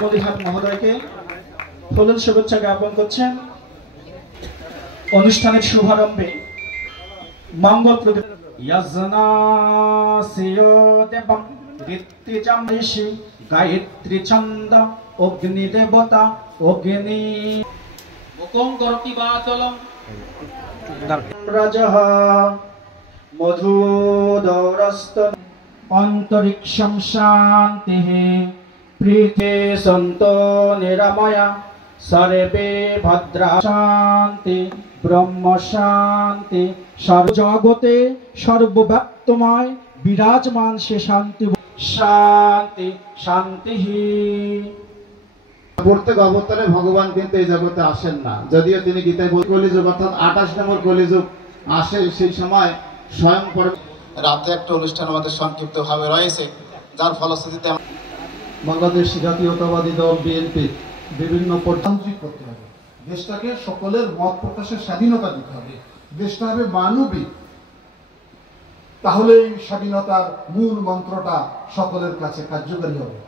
মদিহাট মহোদয়কে ফুলেল শুভেচ্ছা জ্ঞাপন করছেন। অনুষ্ঠানের শুভারম্ভে মঙ্গল গায়ত্রী ছন্দ অগ্নি দেবতা অগ্নি মুখং করতি বাচলম রাজঃ মধুদৌরস্ত অন্তরিক্ষম শান্তিঃ प्रीते सन्तो निरामया सर्वे भद्रा शांति ब्रह्म शांति सर्वजगते सर्वव्याप्तमय विराजमान से शांति शांति शांति প্রত্যেক অবতারে ভগবান কিন্তু এই জগতে আসেন না, যদিও তিনি গীতায় কলিযুগ অর্থাৎ 28 নম্বর কলিযুগ আসে, সেই সময় স্বয়ং রাতে একটা অনুষ্ঠান আমাদের সংক্ষিপ্ত ভাবে রয়েছে, যার ফলশ্রুতিতে বাংলাদেশ জাতীয়তাবাদী দল বিএনপি বিভিন্ন পর্যান্ত্রিক করতে হবে। দেশটাকে সকলের মত প্রকাশের স্বাধীনতা দিতে হবে, দেশটা হবে মানবিক, তাহলে এই স্বাধীনতার মূল মন্ত্রটা সকলের কাছে কার্যকরী হবে।